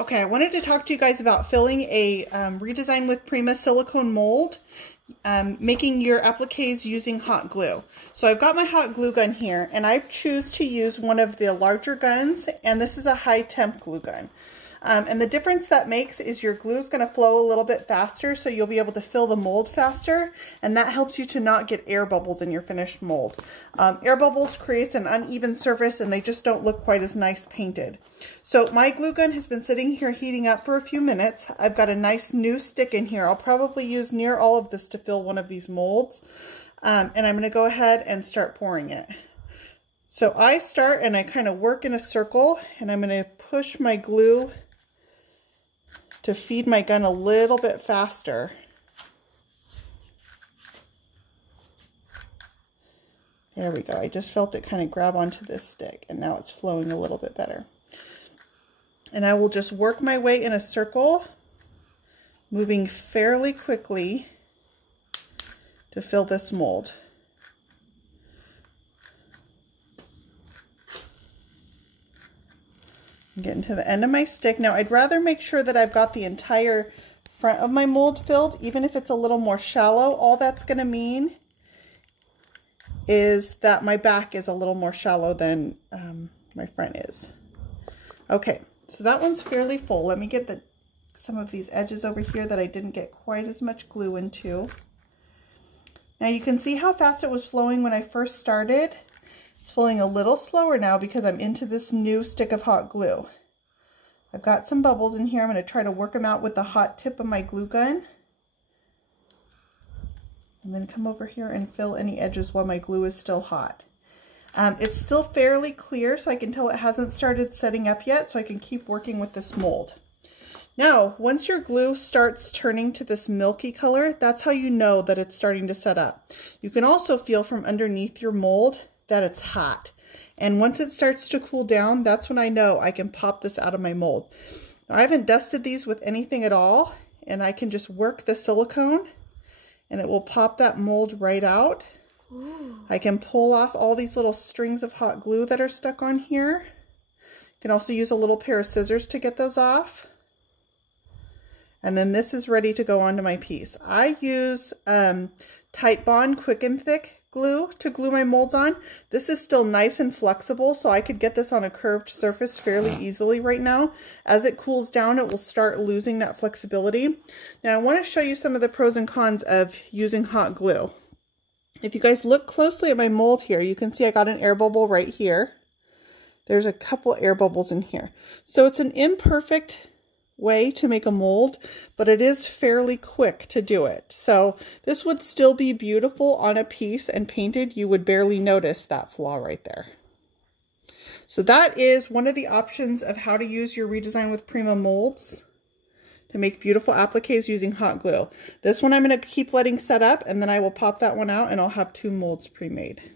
Okay, I wanted to talk to you guys about filling a redesign with Prima silicone mold, making your appliques using hot glue. So I've got my hot glue gun here, and I choose to use one of the larger guns, and this is a high temp glue gun. And the difference that makes is your glue is going to flow a little bit faster, so you'll be able to fill the mold faster, and that helps you to not get air bubbles in your finished mold. Air bubbles creates an uneven surface, and they just don't look quite as nice painted. So my glue gun has been sitting here heating up for a few minutes. I've got a nice new stick in here. I'll probably use near all of this to fill one of these molds. And I'm going to go ahead and start pouring it. So I start and I kind of work in a circle, and I'm going to push my glue to feed my gun a little bit faster. There we go. I just felt it kind of grab onto this stick, and now it's flowing a little bit better. And I will just work my way in a circle, moving fairly quickly to fill this mold. I'm getting to the end of my stick. Now I'd rather make sure that I've got the entire front of my mold filled, even if it's a little more shallow. All that's going to mean is that my back is a little more shallow than my front is. Okay, so that one's fairly full. Let me get some of these edges over here that I didn't get quite as much glue into. Now you can see how fast it was flowing when I first started. It's flowing a little slower now because I'm into this new stick of hot glue. I've got some bubbles in here. I'm going to try to work them out with the hot tip of my glue gun. And then come over here and fill any edges while my glue is still hot. It's still fairly clear, so I can tell it hasn't started setting up yet, so I can keep working with this mold. Now, once your glue starts turning to this milky color, that's how you know that it's starting to set up. You can also feel from underneath your mold that it's hot. And once it starts to cool down, that's when I know I can pop this out of my mold. Now, I haven't dusted these with anything at all, and I can just work the silicone and it will pop that mold right out. Ooh. I can pull off all these little strings of hot glue that are stuck on here. You can also use a little pair of scissors to get those off. And then this is ready to go onto my piece. I use Tight Bond Quick and Thick glue to glue my molds on. This is still nice and flexible, so I could get this on a curved surface fairly easily right now. As it cools down, it will start losing that flexibility. Now I want to show you some of the pros and cons of using hot glue. If you guys look closely at my mold here, you can see I got an air bubble right here. There's a couple air bubbles in here. So it's an imperfect way to make a mold, but it is fairly quick to do it. So this would still be beautiful on a piece and painted. You would barely notice that flaw right there. So that is one of the options of how to use your redesign with Prima molds to make beautiful appliques using hot glue. This one I'm going to keep letting set up, and then I will pop that one out and I'll have 2 molds pre-made.